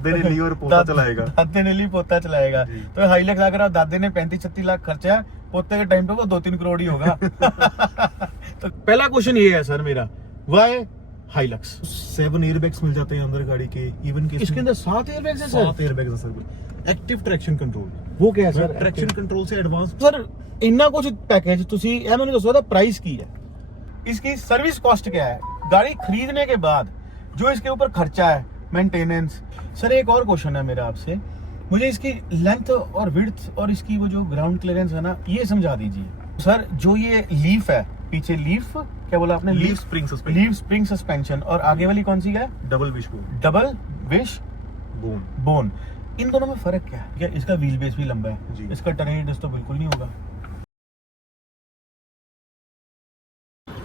दादे ने ली और पोता चलाएगा। दादे ने ली पोता चलाएगा। तो हाइलक्स अगर आप दादे ने 35-36 लाख खर्चा है, पोते के टाइम पे वो 2-3 करोड़ ही होगा। तो पहला क्वेश्चन ये है सर मेरा, व्हाई हाइलक्स? 7 एयरबैग्स मिल जाते हैं अंदर गाड़ी के, इवन के इसके अंदर 7 एयरबैग्स है सर। 7 एयरबैग्स है सर। एक्टिव ट्रैक्शन कंट्रोल, वो क्या है सर? ट्रैक्शन कंट्रोल से एडवांस सर इन्ना कुछ पैकेज ਤੁਸੀਂ ਇਹ ਮੈਨੂੰ ਦੱਸੋ ਦਾ प्राइस की है, इसकी सर्विस कॉस्ट क्या है, गाड़ी खरीदने के बाद जो इसके ऊपर खर्चा है, मेंटेनेंस। सर एक और क्वेश्चन है मेरा आपसे, मुझे इसकी लेंथ और विड्थ और इसकी वो जो ग्राउंड क्लियरेंस है ना, ये समझा दीजिए सर। जो ये लीफ है पीछे, लीफ क्या बोला आपने? Leaf spring suspension. Leaf spring suspension. और आगे वाली कौन सी है? Double wishbone. Double wishbone. Bone. इन दोनों में फर्क क्या है? क्या इसका व्हील बेस भी लंबा है जी। इसका टर्न रेडियस तो बिल्कुल नहीं होगा।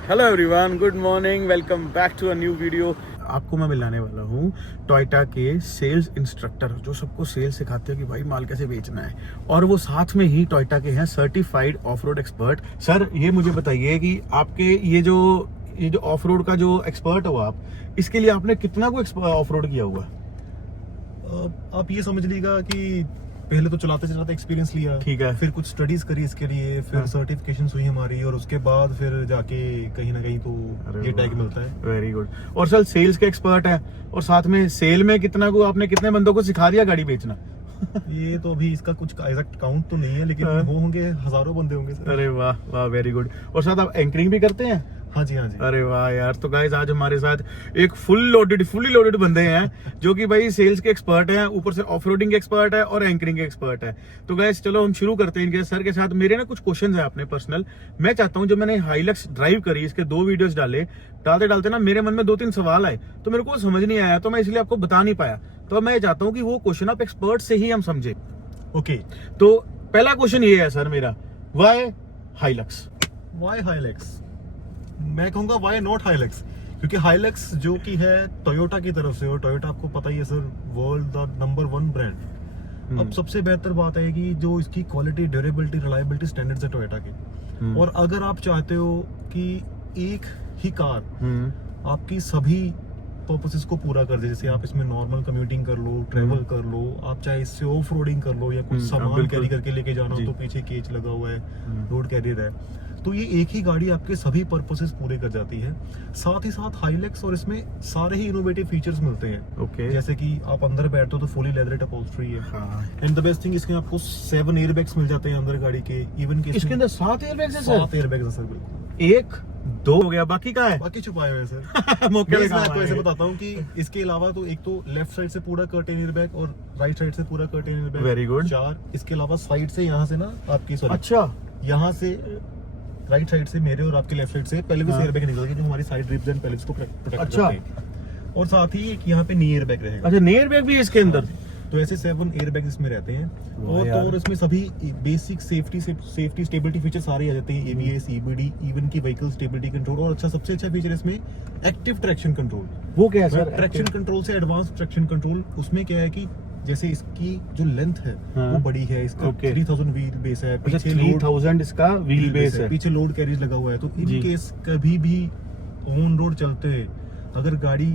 Hello everyone, good morning, welcome back to a new video. आपको मैं मिलाने वाला हूँ टोयोटा के सेल्स इंस्ट्रक्टर, जो सबको सेल्स सिखाते हैं कि भाई माल कैसे बेचना है, और वो साथ में ही टोयोटा के हैं certified of road expert. Sir ये मुझे बताइए कि आपके ये जो ऑफ रोड का जो एक्सपर्ट हो आप, इसके लिए आपने कितना को ऑफ रोड किया हुआ? आप ये समझ लीजिएगा कि पहले तो चलाते चलाते एक्सपीरियंस लिया, ठीक है, फिर कुछ स्टडीज करी इसके लिए, फिर सर्टिफिकेशन हुई हमारी, और उसके बाद फिर जाके कहीं ना कहीं तो ये टैग मिलता है। Very good. और सर सेल्स के एक्सपर्ट है, और साथ में सेल में कितना को आपने कितने बंदों को सिखा दिया गाड़ी बेचना? ये तो अभी इसका कुछ एग्जैक्ट काउंट तो नहीं है, लेकिन वो होंगे हजारों बंदे होंगे सर। अरे वाह वाह, वेरी गुड। और साथ आप एंकरिंग भी करते हैं? हाँ जी, हाँ जी। अरे वाह यार। तो गाइस आज हमारे साथ एक फुली लोडेड बंदे हैं जो कि भाई सेल्स के एक्सपर्ट हैं, ऊपर से ऑफ रोडिंग के एक्सपर्ट है और एंकरिंग के एक्सपर्ट है। तो गाइस चलो हम शुरू करते हैं इनके सर के साथ। मेरे ना कुछ क्वेश्चंस हैं अपने पर्सनल। मैं चाहता हूं, जब मैंने हाइलक्स ड्राइव करी, इसके 2 वीडियोस डालते ना मेरे मन में 2-3 सवाल आए, तो मेरे को समझ नहीं आया, तो मैं इसलिए आपको बता नहीं पाया। तो मैं चाहता हूँ कि वो क्वेश्चन आप एक्सपर्ट से ही हम समझे। ओके, तो पहला क्वेश्चन ये है सर मेरा, व्हाई हाइलक्स? Y Hilux? मैं कहूंगा वाई नॉट हाइलक्स, क्योंकि हाइलक्स जो कि है टोयोटा की तरफ से, और टोयोटा आपको पता ही है sir, world the number 1 brand. अब सबसे बेहतर बात है कि जो इसकी क्वालिटी, ड्यूरेबिलिटी, रिलायबिलिटी स्टैंडर्ड्स है टोयोटा के। और अगर आप चाहते हो कि एक ही कार आपकी सभी पर्पसेस को पूरा कर दे, जैसे आप इसमें नॉर्मल कम्यूटिंग कर लो, ट्रेवल कर लो, आप चाहे इससे ऑफ रोडिंग कर लो, या कुछ सामान कैरी करके लेके जाना हो तो पीछे केज लगा हुआ है, रोड कैरियर है, तो ये एक ही गाड़ी आपके सभी पर्पसेस पूरे कर जाती है। साथ ही साथ हाइलक्स, और इसमें सारे ही इनोवेटिव फीचर्स मिलते हैं। ओके। जैसे कि आप अंदर बैठते हो तो फुली लेदरेट अपहोल्स्ट्री है, एंड द बेस्ट थिंग, इसमें आपको 7 एयरबैग्स मिल जाते हैं अंदर गाड़ी के, इवन के इसके अंदर 7 एयरबैग्स हैं सर? 7 एयरबैग्स है सर, बिल्कुल। 1 2 हो गया, बाकी कहाँ है? बाकी छुपाए हुए हैं सर। मौके मैं आपको ऐसे बताता हूँ कि इसके अलावा तो एक तो लेफ्ट साइड से पूरा कर्टेन एयरबैग, और राइट साइड से पूरा कर्टेन एयरबैग। Very good. 4 इसके अलावा साइड से, यहाँ से ना आपकी, सॉरी, अच्छा, यहाँ से राइट साइड से मेरे और आपके लेफ्ट साइड से पहले भी एयरबैग निकलेगी, जो हमारी साइड रिब्स एंड पेलेट्स को प्रोटेक्ट करते हैं। और साथ ही एक यहाँ पे नी एयरबैग रहेगा। अच्छा, नी एयरबैग भी है इसके अंदर? तो ऐसे 7 एयरबैग इसमें रहते हैं। और तो और इसमें सभी बेसिक सेफ्टी स्टेबिलिटी फीचर सारे आ जाते हैं, ABS, EBD, इवन की व्हीकल स्टेबिलिटी कंट्रोल। और अच्छा, सबसे अच्छा फीचर इसमें एक्टिव ट्रैक्शन कंट्रोल। वो क्या है सर? ट्रैक्शन कंट्रोल से एडवांस ट्रैक्शन कंट्रोल। उसमें क्या है कि जैसे इसकी जो लेंथ है वो बड़ी है, इसका 3000 व्हील बेस है, पीछे 3000 इसका व्हील बेस है, पीछे लोड कैरिज लगा हुआ है। तो इन केस कभी भी ऑन रोड चलते हैं, अगर गाड़ी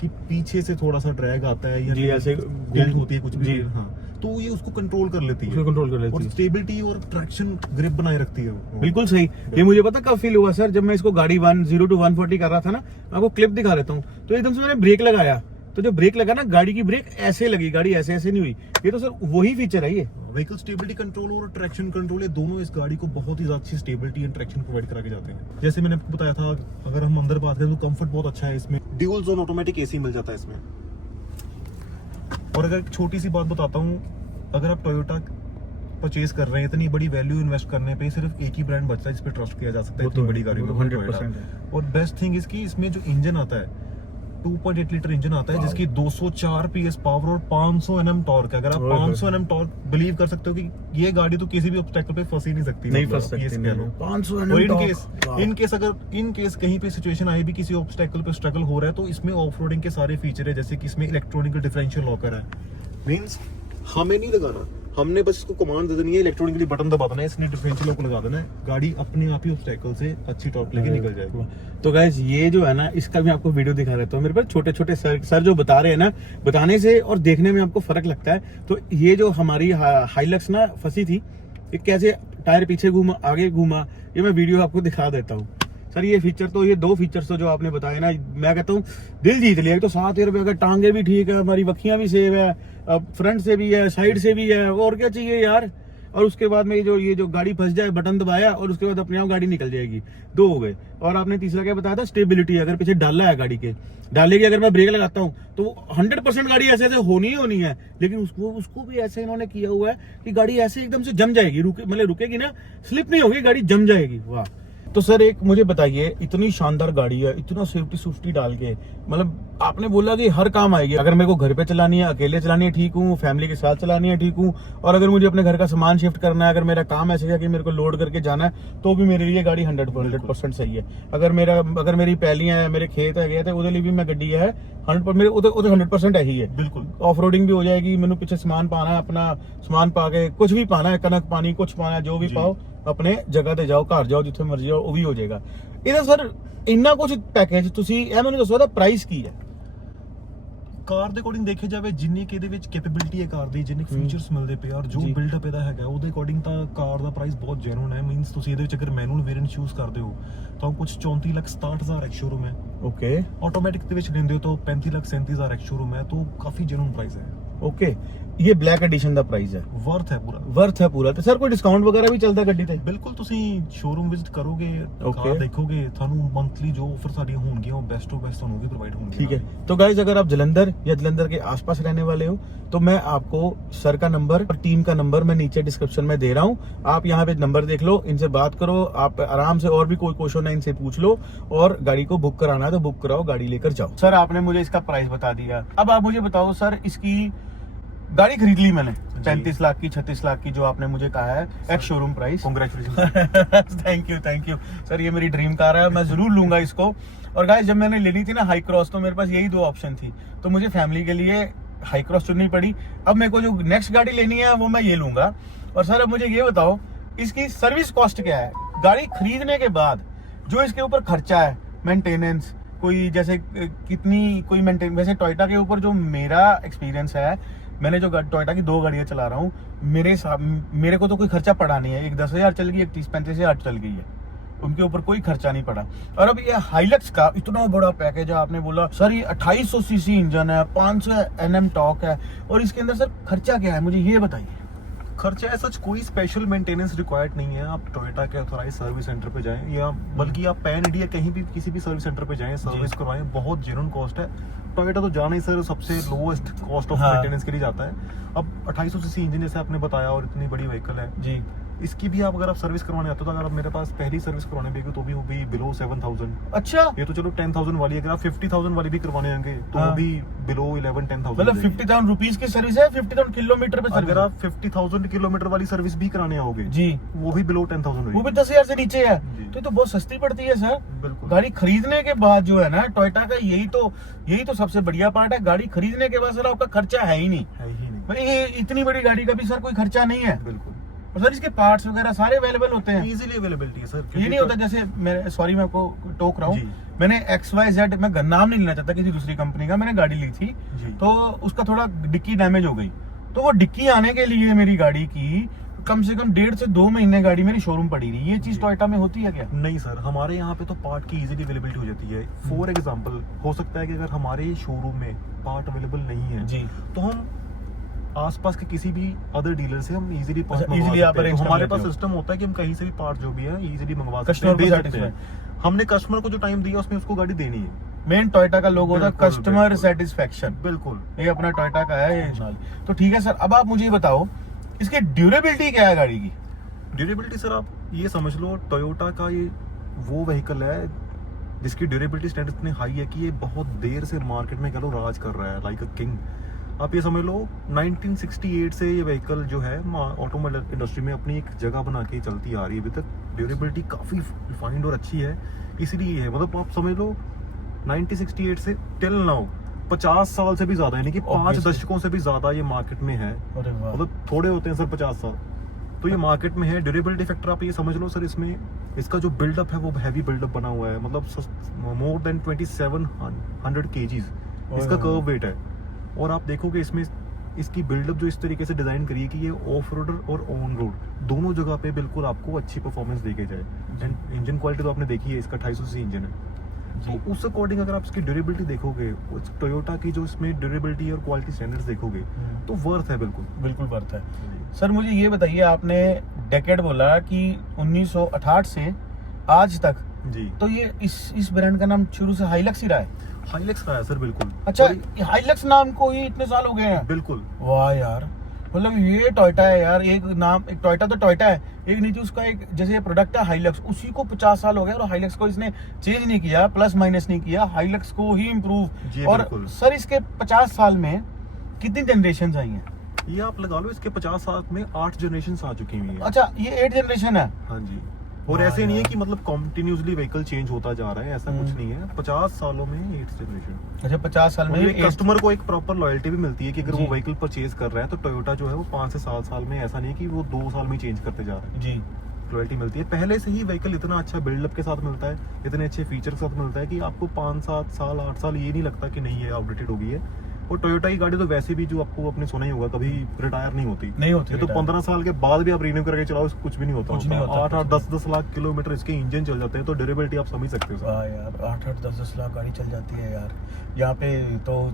कि पीछे से थोड़ा सा ड्रैग आता है या ऐसे गिल्ट होती है कुछ भी, हाँ, तो ये उसको कंट्रोल कर लेती है, और स्टेबिलिटी और ट्रैक्शन ग्रिप बनाए रखती है वो। बिल्कुल सही। ये मुझे पता कब फील हुआ सर, जब मैं इसको गाड़ी 10 to 140 कर रहा था ना, आपको क्लिप दिखा देता हूँ, तो एकदम से मैंने ब्रेक लगाया, तो जब ब्रेक लगा ना, गाड़ी की ब्रेक ऐसे लगी, गाड़ी ऐसे नहीं हुई। ये तो सर वही फीचर है, ये व्हीकल स्टेबिलिटी कंट्रोल और ट्रैक्शन कंट्रोल, ये दोनों इस गाड़ी को बहुत ही अच्छी स्टेबिलिटी एंड ट्रैक्शन प्रोवाइड करा के जाते हैं। जैसे मैंने आपको बताया था, अगर हम अंदर बात करें तो कंफर्ट बहुत अच्छा है इसमें, ड्यूल जोन ऑटोमेटिक AC मिल जाता है इसमें। और अगर एक छोटी सी बात बताता हूँ, अगर आप टोयोटा परचेज कर रहे हैं, इतनी बड़ी वैल्यू इन्वेस्ट करने पे सिर्फ एक ही ब्रांड बचता है जिस पे ट्रस्ट किया जा सकता है, इतनी बड़ी गाड़ी में, 100%। और बेस्ट थिंग इसकी, इसमें जो इंजन आता है 2.8 लीटर इंजन आता है, जिसकी 204 PS पावर और 500 Nm टॉर्क है। अगर आप 500 Nm टॉर्क बिलीव कर सकते हो कि ये गाड़ी तो किसी भी ऑब्स्टेकल पे फंस ही नहीं सकती, नहीं फंस सकती। 500 Nm और इन केस कहीं पे सिचुएशन आई भी, किसी ऑब्स्टेकल पे स्ट्रगल हो रहा है, तो इसमें ऑफ रोडिंग के सारे फीचर है, जैसे कि इसमें इलेक्ट्रॉनिक डिफरेंशियल लॉकर है। मींस हमें नहीं लगाना, हमने बस इसको कमांड दे देनी है, इलेक्ट्रॉनिकली बटन दबा देना है, इसने डिफरेंशियल को लगा देना है, गाड़ी अपने आप ही ऑब्स्टेकल से अच्छी टॉप लेके निकल जाएगी। तो गाइस ये जो है ना, इसका भी आपको वीडियो दिखा देता हूँ। मेरे पास छोटे छोटे सर जो बता रहे हैं ना, बताने से और देखने में आपको फर्क लगता है। तो ये जो हमारी हाइलक्स ना फंसी थी, ये कैसे टायर पीछे घूमा आगे घूमा, ये मैं वीडियो आपको दिखा देता हूँ। सर ये फीचर तो, ये 2 फीचर्स तो जो आपने बताए ना, मैं कहता हूँ दिल जीत लिया। तो 7 रुपए का, टांगे भी ठीक है, हमारी वखियां भी सेव है, फ्रंट से भी है, साइड से भी है, और क्या चाहिए यार। और उसके बाद में ये जो गाड़ी फंस जाए, बटन दबाया और उसके बाद अपने आप गाड़ी निकल जाएगी। 2 हो गए। और आपने तीसरा क्या बताया था, स्टेबिलिटी। अगर पीछे डाला है गाड़ी के, डाले की अगर मैं ब्रेक लगाता हूँ तो 100% गाड़ी ऐसे ऐसे होनी ही होनी है, लेकिन उसको भी ऐसे इन्होंने किया हुआ है कि गाड़ी ऐसे एकदम से जम जाएगी, मतलब रुकेगी ना, स्लिप नहीं होगी, गाड़ी जम जाएगी। वाह। तो सर एक मुझे बताइए, इतनी शानदार गाड़ी है, इतना सेफ्टी डाल के, मतलब आपने बोला कि हर काम आएगी। अगर मेरे को घर पे चलानी है, अकेले चलानी है, ठीक हूँ, फैमिली के साथ चलानी है, ठीक हूँ, और अगर मुझे अपने घर का सामान शिफ्ट करना है, अगर मेरा काम ऐसे है कि मेरे को लोड करके जाना है, तो भी मेरे लिए गाड़ी 100% सही है। अगर मेरी पैलियां है, मेरे खेत है गए थे, उधर लिए भी मैं गड्डी है 100% ही है। बिल्कुल ऑफ रोडिंग भी हो जाएगी। मैंने पीछे सामान पाना है, अपना सामान पा के कुछ भी पाना है, कनक पानी कुछ पाना है, जो भी पाओ अपने जगह ते जाओ, घर जाओ, जिथे मर्जी जाओ, वो भी हो जाएगा। ਇਹਦਾ ਸਰ ਇੰਨਾ ਕੁਝ ਪੈਕੇਜ ਤੁਸੀਂ ਇਹ ਮੈਨੂੰ ਦੱਸੋ, ਇਹਦਾ ਪ੍ਰਾਈਸ ਕੀ ਹੈ? ਕਾਰ ਦੇ ਅਕੋਰਡਿੰਗ ਦੇਖੇ ਜਾਵੇ, ਜਿੰਨੀ ਕਿ ਇਹਦੇ ਵਿੱਚ ਕੈਪੇਬਿਲਿਟੀ ਹੈ ਕਾਰ ਦੀ, ਜਿੰਨੇ ਫੀਚਰਸ ਮਿਲਦੇ ਪਏ ਔਰ ਜੋ ਬਿਲਡਅਪ ਇਹਦਾ ਹੈਗਾ, ਉਹਦੇ ਅਕੋਰਡਿੰਗ ਤਾਂ ਕਾਰ ਦਾ ਪ੍ਰਾਈਸ ਬਹੁਤ ਜੈਨੂਨ ਹੈ। ਮੀਨਸ ਤੁਸੀਂ ਇਹਦੇ ਵਿੱਚ ਅਗਰ ਮੈਨੂਅਲ ਵੇਰੀਐਂਟ ਚੂਜ਼ ਕਰਦੇ ਹੋ ਤਾਂ ਕੁਝ 34,67,000 ਐਕਸ ਸ਼ੋਰੂਮ ਹੈ। ਓਕੇ। ਆਟੋਮੈਟਿਕ ਦੇ ਵਿੱਚ ਲੈਂਦੇ ਹੋ ਤਾਂ 35,37,000 ਐਕਸ ਸ਼ੋਰੂਮ ਹੈ, तो काफी जेन्युइन प्राइस है। ओके, ये ब्लैक एडिशन ਦਾ ਪ੍ਰਾਈਸ ਹੈ, वर्थ है पूरा, वर्थ है पूरा। ਤੇ ਸਰ ਕੋਈ ਡਿਸਕਾਊਂਟ ਵਗੈਰਾ ਵੀ ਚੱਲਦਾ ਗੱਡੀ ਤੇ? ਬਿਲਕੁਲ, ਤੁਸੀਂ ਸ਼ੋਰੂਮ ਵਿਜ਼ਿਟ ਕਰੋਗੇ, ਕਾਰ ਦੇਖੋਗੇ, ਤੁਹਾਨੂੰ ਮੰਥਲੀ ਜੋ ਆਫਰ ਸਾਡੀਆਂ ਹੋਣਗੀਆਂ ਉਹ ਬੈਸਟ ਟੂ ਬੈਸਟ ਤੁਹਾਨੂੰ ਵੀ प्रोवाइड होंगे। ठीक है। तो गाइज अगर आप जलंधर या जलंधर के आसपास रहने वाले हो तो मैं आपको सर का नंबर और टीम का नंबर मैं नीचे डिस्क्रिप्शन में दे रहा हूँ, आप यहाँ पे नंबर देख लो, इनसे बात करो, आप आराम से और भी कोई क्वेश्चन है इनसे पूछ लो, और गाड़ी को बुक कराना है तो बुक कराओ, गाड़ी लेकर जाओ। सर आपने मुझे इसका प्राइस बता दिया, अब आप मुझे बताओ सर, इसकी गाड़ी खरीद ली मैंने 35 लाख की, 36 लाख की, जो आपने मुझे कहा है ex showroom price. Congratulation. Thank you sir, ये मेरी ड्रीम कार है, मैं जरूर लूंगा इसको। और गाइस जब मैंने लेनी थी ना हाई क्रॉस, तो मेरे पास यही 2 ऑप्शन थी, तो मुझे फैमिली के लिए हाई क्रॉस चुननी पड़ी। अब मेरे को जो नेक्स्ट गाड़ी लेनी है वो मैं ये लूंगा। और सर अब मुझे ये बताओ, इसकी सर्विस कॉस्ट क्या है? गाड़ी खरीदने के बाद जो इसके ऊपर खर्चा है, मेंटेनेंस, कोई जैसे कितनी कोई मेंटेन, वैसे टोयोटा के ऊपर जो मेरा एक्सपीरियंस है, मैंने जो टोयोटा की 2 गाड़ियां चला रहा हूँ, मेरे को तो कोई खर्चा पड़ा नहीं है। एक 10,000 चल गई, एक 30-35,000 चल गई है, उनके ऊपर कोई खर्चा नहीं पड़ा। और अब ये हाइलक्स का इतना बड़ा पैकेज है, आपने बोला सर ये 2800 सीसी इंजन है, 500 Nm टॉर्क है, और इसके अंदर सर खर्चा क्या है, मुझे ये बताइए। खर्चा है सच कोई स्पेशल मेंटेनेंस रिक्वायर्ड नहीं है। आप टोयोटा के ऑथराइज सर्विस सेंटर पे जाएं, या बल्कि आप पैन इंडिया कहीं भी किसी भी सर्विस सेंटर पे जाएं, सर्विस करवाएं, बहुत जेन्युइन कॉस्ट है। टोयोटा तो जाना ही सर सबसे लोएस्ट कॉस्ट ऑफ मेंटेनेंस के लिए जाता है। अब 2800 सीसी इंजन जैसे आपने बताया, और इतनी बड़ी व्हीकल है जी, इसकी भी आप अगर आप सर्विस करवाने आते हो, तो अगर आप मेरे पास पहली सर्विस करवाने भी तो भी वो भी बिलो 7,000। अच्छा, ये तो चलो 10,000 वाली, अगर आप 50,000 वाली भी करवाने होंगे तो वो भी बिलो 11-10,000। मतलब 50,000 रुपीज की सर्विस है, 50,000 किलोमीटर पे। अगर आप 50,000 किलोमीटर वाली सर्विस भी कराने आओगे जी, वो भी बिलो 10,000, वो भी 10,000 से नीचे है, तो ये तो बहुत सस्ती पड़ती है सर। बिल्कुल। गाड़ी खरीदने के बाद जो है ना, टोयोटा का यही तो सबसे बढ़िया पार्ट है, गाड़ी खरीदने के बाद सर आपका खर्चा है ही नहीं। ये इतनी बड़ी गाड़ी का भी सर कोई खर्चा नहीं है। बिल्कुल। और सर इसके पार्ट्स वगैरह सारे अवेलेबल होते हैं, इजीली अवेलेबिलिटी है सर। ये नहीं होता जैसे मैं, सॉरी मैं आपको टोक रहा हूँ, मैंने XYZ, मैं नाम नहीं लेना चाहता किसी दूसरी कंपनी का, मैंने गाड़ी ली थी, तो उसका थोड़ा डिक्की डैमेज हो गई, तो वो डिक्की आने के लिए मेरी गाड़ी की कम से कम 1.5 से 2 महीने गाड़ी मेरी शोरूम पड़ी रही। ये चीज टोयोटा में होती है क्या? नहीं सर, हमारे यहाँ पे तो पार्ट की इजीली अवेलेबिलिटी हो जाती है। फॉर एग्जांपल हो सकता है कि अगर हमारे शोरूम में पार्ट अवेलेबल नहीं है जी, तो हम आसपास के किसी भी अदर डीलर से हम इजीली पार्ट मंगवा सकते हैं। हमारे पास सिस्टम होता है कि हम कहीं से भी पार्ट जो भी है इजीली मंगवा सकते हैं। हमने कस्टमर को जो टाइम दिया उसमें उसको गाड़ी देनी है। मेन टोयोटा का लोगो होता है कस्टमर सेटिस्फेक्शन। बिल्कुल, ये अपना टोयोटा का है ये। तो ठीक है सर, अब आप मुझे बताओ इसकी ड्यूरेबिलिटी क्या है गाड़ी की? ड्यूरेबिलिटी सर आप ये समझ लो, टोयोटा का ये वो व्हीकल है जिसकी ड्यूरेबिलिटी स्टैंडर्ड इतने हाई है कि ये बहुत देर से मार्केट में कह लो राज कर रहा है, लाइक अ किंग। आप ये समझ लो 1968 से ये व्हीकल जो है ऑटोमोबाइल इंडस्ट्री में अपनी एक जगह बना के चलती आ रही है अभी तक। ड्यूरेबिलिटी काफ़ी रिफाइंड और अच्छी है, इसीलिए है। मतलब आप समझ लो 1968 से टिल नाउ 50 साल से भी ज्यादा, यानी कि 5 Obviously. दशकों से भी ज्यादा ये मार्केट में है। अरे वाह। मतलब थोड़े होते हैं सर 50 साल, तो ये मार्केट में है। ड्यूरेबिलिटी फैक्टर आप ये समझ लो सर, इसमें इसका जो बिल्डअप है वो हैवी बिल्डअप बना हुआ है, मतलब मोर देन 2700 kgs इसका कर्व वेट है। और आप देखोगे इसमें इसकी बिल्डअप जो इस तरीके से डिजाइन करी है कि ये ऑफ रोडर और ऑन रोड दोनों जगह पे बिल्कुल आपको अच्छी परफॉर्मेंस देके जाए। एंड इंजन क्वालिटी तो आपने देखी है, इसका 250 cc इंजन है। तो उस अकॉर्डिंग अगर आप इसकी ड्यूरेबिलिटी देखोगे, टोयोटा की जो इसमें ड्यूरेबिलिटी और क्वालिटी स्टैंडर्ड्स देखोगे, तो वर्थ है बिल्कुल। बिल्कुल वर्थ है। सर मुझे ये बताइए, आपने डेकेड बोला कि 1968 से आज तक, जी। तो ये इस ब्रांड का नाम शुरू से हाइलक्स ही रहा है? हाइलक्स का है सर, बिल्कुल। अच्छा, और हाइलक्स नाम को ही इतने साल हो गए हैं? बिल्कुल। वाह यार, मतलब ये टोयोटा है यार, एक नाम, एक टोयोटा तो टोयोटा है, एक नीति उसका एक जैसे ये प्रोडक्ट है हाइलक्स, उसी को 50 साल हो गए और हाइलक्स को इसने चेंज नहीं किया, प्लस माइनस नहीं किया, हाइलक्स को ही इम्प्रूव। जी, और बिल्कुल। सर इसके 50 साल में कितनी जनरेशन आई हैं? ये आप लगा लो इसके 50 साल में 8 जनरेशन आ चुकी हुई है। अच्छा, ये 8 जनरेशन है? हाँ जी। और वाह ऐसे नहीं है यार। कि मतलब कॉन्टिन्यूसली व्हीकल चेंज होता जा रहा है, ऐसा कुछ नहीं है। 50 सालों में 8 जनरेशन। अच्छा, 50 साल में और ये कस्टमर को एक प्रॉपर लॉयल्टी भी मिलती है कि अगर जी। वो व्हीकल परचेज कर रहा है तो टोयोटा जो है वो 5 से 7 साल में, ऐसा नहीं है कि वो 2 साल में ही चेंज करते जा रहे हैं। जी। लॉयल्टी मिलती है, पहले से ही व्हीकल इतना अच्छा बिल्डअप के साथ मिलता है, इतने अच्छे फीचर के साथ मिलता है कि आपको 5-7 साल 8 साल ये नहीं लगता कि नहीं ये आउटडेटेड हो गई है। और टोयोटा की गाड़ी तो वैसे भी, जो आपको आपने सुना ही होगा, कभी रिटायर नहीं होती। नहीं होती ये तो retire। 15 साल के बाद भी आप रिन्यू करके चलाओ, कुछ भी नहीं होता। कुछ नहीं होता, 8-8, कुछ 10-10 लाख किलोमीटर इसके इंजन चल जाते हैं, तो ड्यूरेबिलिटी आप समझ सकते हो सर। वाह यार, 8-8, 10-10 लाख गाड़ी चल जाती है यार यहाँ पे तो।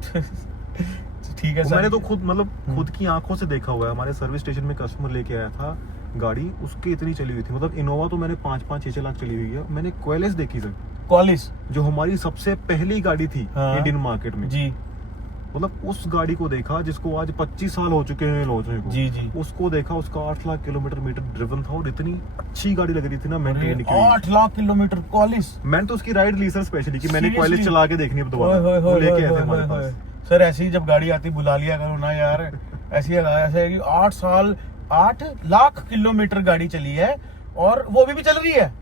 ठीक है वो सर। मैंने तो खुद मतलब खुद की आंखों से देखा हुआ है। हमारे सर्विस स्टेशन में कस्टमर लेके आया था गाड़ी, उसकी इतनी चली हुई थी। मतलब इनोवा तो मैंने 5-5, 6-6 लाख चली हुई है। मैंने क्वेलिस देखी सर, कॉलिस, जो हमारी सबसे पहली गाड़ी थी हाँ। इंडियन मार्केट में। जी मतलब उस गाड़ी को देखा जिसको आज 25 साल हो चुके हैं लॉन्च को। जी जी। उसको देखा, उसका 8 लाख किलोमीटर ड्रिवन था और इतनी अच्छी गाड़ी लग रही थी ना, मेंटेन की हुई। 8 लाख किलोमीटर कॉलिस। मैंने तो उसकी राइड ली सर स्पेशली, कि मैंने Seriously? क्वेलिस चला के देखनी है ओए दोबारा। होए वो होए लेके होए आए थे होए हमारे होए। पास। सर ऐसे ही जब गाड़ी आती बुला लिया करो ना यार। ऐसे है कि 8 साल 8 लाख किलोमीटर गाड़ी चली है और वो अभी भी चल रही है।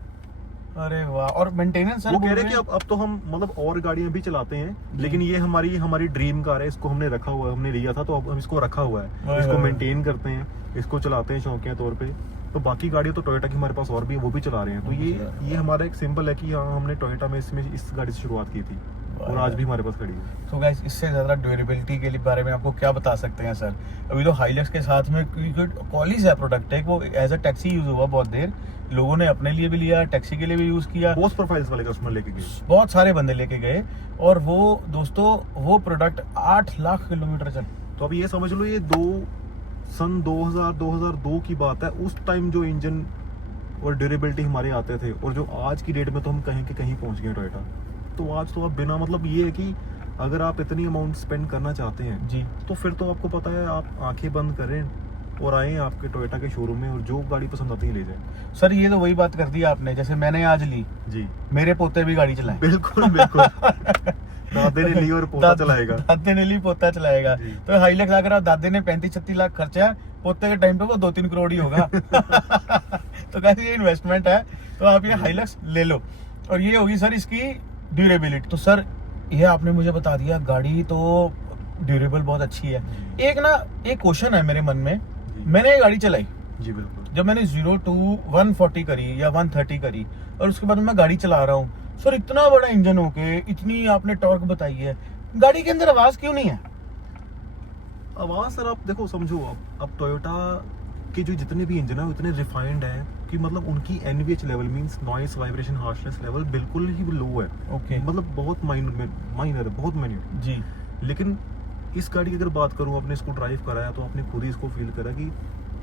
अरे वाह। और मेंटेनेंस सर वो कह रहे हैं कि अब तो हम मतलब और गाड़ियां भी चलाते हैं, लेकिन ये हमारी ड्रीम कार है, इसको हमने रखा हुआ है, हमने लिया था तो अब हम इसको रखा हुआ है, इसको मेंटेन करते हैं, इसको चलाते हैं शौकिया तौर पे। तो बाकी गाड़ी तो टोयोटा की हमारे पास और भी है, वो भी चला रहे हैं। तो ये हमारा एक सिंबल है कि हाँ, हमने टोयोटा में इस गाड़ी से शुरुआत की थी और आज भी हमारे पास खड़ी है। तो गाइस, इससे ज़्यादा ड्यूरेबिलिटी के लिए बारे में आपको क्या बता सकते हैं सर? अभी तो हाइलक्स के साथ में कॉलिस है प्रोडक्ट है, वो एज अ टैक्सी यूज हुआ बहुत देर, लोगों ने अपने लिए भी लिया, टैक्सी के लिए भी यूज किया, पोस्ट प्रोफाइल्स वाले कस्टमर लेके गए, बहुत सारे बंदे लेके गए। और वो दोस्तों, वो प्रोडक्ट 8 लाख किलोमीटर चल। तो अब ये समझ लो, ये सन 2002 की बात है। उस टाइम जो इंजन और ड्यूरेबिलिटी हमारे आते थे, और जो आज की डेट में तो हम कहीं के कहीं पहुंच गए टोयोटा। तो आज तो आप बिना मतलब ये है कि अगर आप इतनी अमाउंट स्पेंड करना चाहते हैं जी, तो फिर तो आपको पता है, आप आंखें बंद करें और आए आपके टोयोटा के शोरूम में, और जो गाड़ी पसंद आती है ले जाए। सर ये तो वही बात कर दी आपने, जैसे मैंने आज ली, जी मेरे पोते भी गाड़ी चलाए। बिल्कुल बिल्कुल। दादे ने ली और पोता चलाएगा। दादे ने ली, पोता चलाएगा। जी। तो हाइलक्स अगर आप दादे ने 35-36 लाख खर्चा है, पोते के टाइम पे वो 2-3 करोड़ ही होगा। तो कैसे ये इन्वेस्टमेंट है, तो आप ये हाइलक्स ले लो। और ये होगी सर इसकी ड्यूरेबिलिटी। तो सर ये आपने मुझे बता दिया, गाड़ी तो ड्यूरेबल बहुत अच्छी है। एक क्वेश्चन है मेरे मन में, मैंने ये गाड़ी चलाई, जी बिल्कुल। जब मैंने 0 to 140 करी या 130 करी, और उसके बाद मैं गाड़ी चला रहा हूँ, सर इतना बड़ा इंजन होके इतनी आपने टॉर्क बताई है, गाड़ी के अंदर आवाज क्यों नहीं है? आवाज सर आप देखो, समझो अब टोयोटा के जो जितने भी इंजन है वो इतने रिफाइंड है कि मतलब उनकी NVH level means noise vibration harshness level बिल्कुल ही लो है। ओके। मतलब बहुत माइनर है, बहुत माइन्यूट। जी। लेकिन इस गाड़ी की अगर बात करूं, आपने इसको ड्राइव कराया तो आपने खुद ही इसको फील करा कि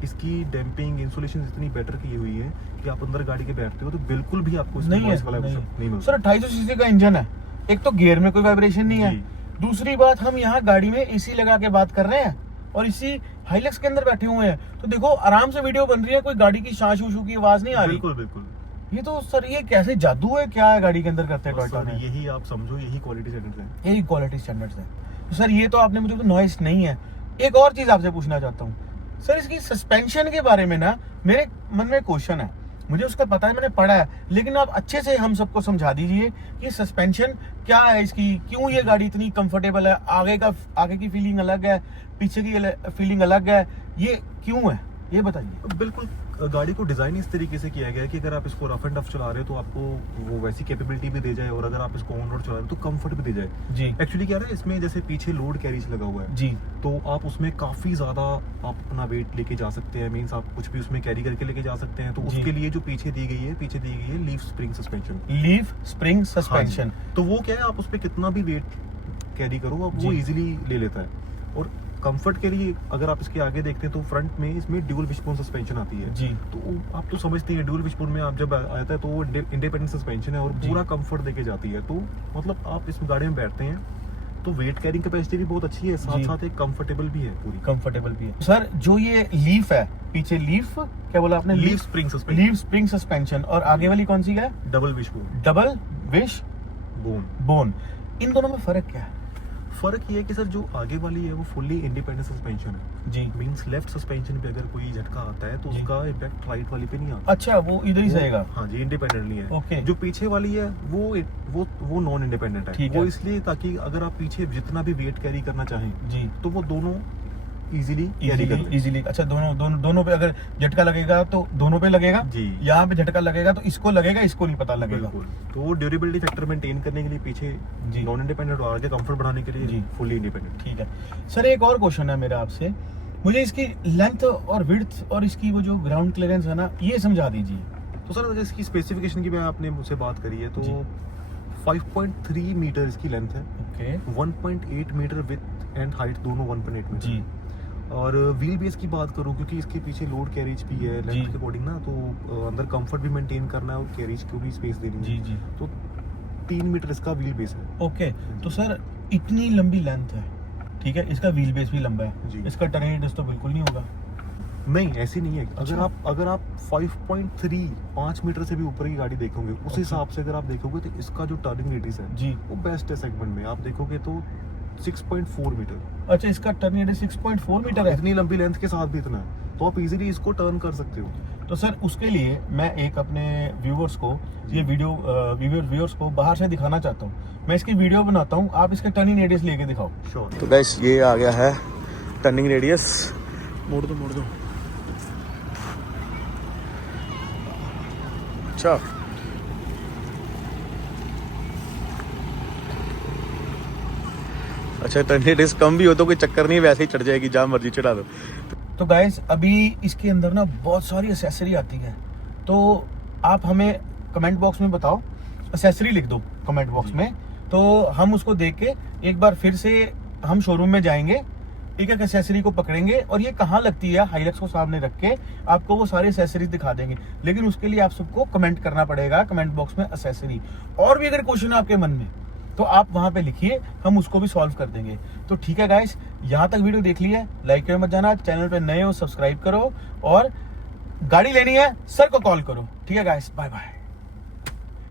इसकी डैम्पिंग इंसुलेशन इतनी बेटर की हुई है कि आप अंदर गाड़ी के बैठते हो तो बिल्कुल भी आपको इसमें नहीं है, noise वाला नहीं। नहीं मिलता। सर 250 सीसी का इंजन है, एक तो गियर में कोई वाइब्रेशन नहीं है, जी। दूसरी बात हम यहाँ गाड़ी में एसी लगा के बात कर रहे हैं और इसी हाइलक्स के अंदर बैठे हुए हैं, तो देखो आराम से वीडियो बन रही है, कोई गाड़ी की शांश उशू की आवाज नहीं आ रही। बिल्कुल बिल्कुल। ये तो सर ये कैसे जादू है, क्या है गाड़ी के अंदर करते हैं बस टोयोटा सर में? यही आप समझो, यही क्वालिटी स्टैंडर्ड्स हैं। यही क्वालिटी स्टैंडर्ड्स है। तो सर ये तो आपने मुझे नॉइस नहीं है। एक और चीज आपसे पूछना चाहता हूँ सर, इसकी सस्पेंशन के बारे में ना मेरे मन में क्वेश्चन है। मुझे उसका पता है, मैंने पढ़ा है, लेकिन आप अच्छे से हम सबको समझा दीजिए कि सस्पेंशन क्या है इसकी, क्यों ये गाड़ी इतनी कंफर्टेबल है, आगे की फीलिंग अलग है, पीछे की फीलिंग अलग है, ये क्यों है, ये बताइए। बिल्कुल, गाड़ी को डिजाइन इस तरीके से किया गया है कि अगर आप इसको रफ एंड टफ चला रहे हो तो आपको वो वैसी कैपेबिलिटी भी दे जाए, और अगर आप इसको ऑन रोड चला रहे हो तो कंफर्ट भी दे जाए जी। एक्चुअली क्या है ना, इसमें जैसे पीछे लोड कैरीज लगा हुआ है जी। तो आप उसमें काफी ज्यादा आप अपना वेट लेके जा सकते हैं, मींस आप कुछ भी उसमें कैरी करके लेके जा सकते हैं। तो जी। उसके लिए जो पीछे दी गई है leaf spring suspension. Leaf spring suspension, तो वो क्या है, आप उस पर कितना भी वेट कैरी करो अब वो जी। इजीली ले लेता है। और कंफर्ट के लिए अगर आप इसके आगे देखते हैं तो फ्रंट में इसमें ड्यूल विशबोन सस्पेंशन आती है जी। तो आप तो समझते हैं ड्यूल विशबोन में आप जब आता है तो वो इंडिपेंडेंट सस्पेंशन है और जी। पूरा कंफर्ट देके जाती है। तो मतलब आप इस गाड़ी में बैठते हैं तो वेट कैरिंग कैपेसिटी भी बहुत अच्छी है, साथ जी। साथ एक कंफर्टेबल भी है पूरी। कंफर्टेबल भी है। सर जो ये लीफ है, पीछे लीफ क्या बोला आपने, leaf spring suspension, leaf spring suspension, और आगे वाली कौन सी है, double wishbone double wishbone. Bone, इन दोनों में फर्क क्या है? फर्क ये है कि सर जो आगे वाली है वो फुल्ली इंडिपेंडेंट सस्पेंशन है जी। मींस लेफ्ट सस्पेंशन पे अगर कोई झटका आता है तो जी। उसका इम्पैक्ट राइट वाली पे नहीं आता। अच्छा, वो इधर ही जाएगा। हाँ जी, इंडिपेंडेंटली है। ओके। जो पीछे वाली है वो नॉन इंडिपेंडेंट है। ठीक वो है। इसलिए ताकि अगर आप पीछे जितना भी वेट कैरी करना चाहें जी। तो वो दोनों इजीली कैरी कर लें। इजीली। अच्छा, दोनों पे अगर झटका लगेगा तो दोनों पे लगेगा जी। यहाँ पे झटका लगेगा तो इसको लगेगा, इसको नहीं पता लगेगा। बिल्कुल। तो वो ड्यूरेबिलिटी फैक्टर मेंटेन करने के लिए पीछे जी। नॉन इंडिपेंडेंट और आगे कंफर्ट बढ़ाने के लिए जी। Fully independent. ठीक है सर, एक और क्वेश्चन है मेरा आपसे, मुझे इसकी लेंथ और विड्थ और इसकी वो जो ग्राउंड क्लियरेंस है ना, ये समझा दीजिए। तो सर अगर इसकी स्पेसिफिकेशन की मैं आपने मुझसे बात करी है तो जी। 5.3 मीटर इसकी लेंथ है, okay 1.8 metre width and height दोनों 1.8 मीटर। जी। और व्हील बेस की बात करूं क्योंकि इसके पीछे लोड कैरेज भी है जी। लेंथ के अकॉर्डिंग ना, तो अंदर कंफर्ट भी मेंटेन करना है और कैरेज को भी स्पेस देनी है। जी जी। तो 3 मीटर इसका व्हील बेस है। ओके, तो सर इतनी लंबी लेंथ है, ठीक है, इसका व्हील बेस भी लंबा है, जी। इसका टर्न रेडियस तो बिल्कुल नहीं होगा। नहीं, ऐसी नहीं है। अच्छा। अगर आप 5 मीटर से भी ऊपर की गाड़ी देखोगे उस ओके। हिसाब से अगर आप देखोगे तो इसका जो टर्निंग रेडियस है जी। वो बेस्ट है सेगमेंट में। आप देखोगे तो 6.4 मीटर। अच्छा, इसका टर्न रेडियस 6.4 मीटर है। इतनी लंबी लेंथ के साथ भी इतना है तो आप इजीली इसको टर्न कर सकते हो। तो सर उसके लिए मैं एक अपने व्यूअर्स को ये वीडियो व्यूअर्स को बाहर से दिखाना चाहता हूँ। मैं इसकी वीडियो बनाता हूँ, आप इसका टर्निंग रेडियस लेके दिखाओ। श्योर। तो गाइस ये आ गया है टर्निंग रेडियस, मोड़ दो। अच्छा, टर्निंग रेडियस कम भी हो तो कोई चक्कर नहीं, वैसे ही चढ़ जाएगी, जहाँ मर्जी चढ़ा दो। तो गाइस अभी इसके अंदर ना बहुत सारी एसेसरी आती है, तो आप हमें कमेंट बॉक्स में बताओ, एसेसरी लिख दो कमेंट बॉक्स में, तो हम उसको देख के एक बार फिर से हम शोरूम में जाएंगे, ठीक है, एसेसरी को पकड़ेंगे और ये कहाँ लगती है हाइलक्स को सामने रख के आपको वो सारी एसेसरीज दिखा देंगे। लेकिन उसके लिए आप सबको कमेंट करना पड़ेगा कमेंट बॉक्स में एसेसरी। और भी अगर क्वेश्चन है आपके मन में तो आप वहां पे लिखिए, हम उसको भी सॉल्व कर देंगे। तो ठीक है गाइस, यहाँ तक वीडियो देख लिया, लाइक करे मत जाना, चैनल पे नए हो सब्सक्राइब करो और गाड़ी लेनी है सर को कॉल करो। ठीक है गाइस, बाय बाय।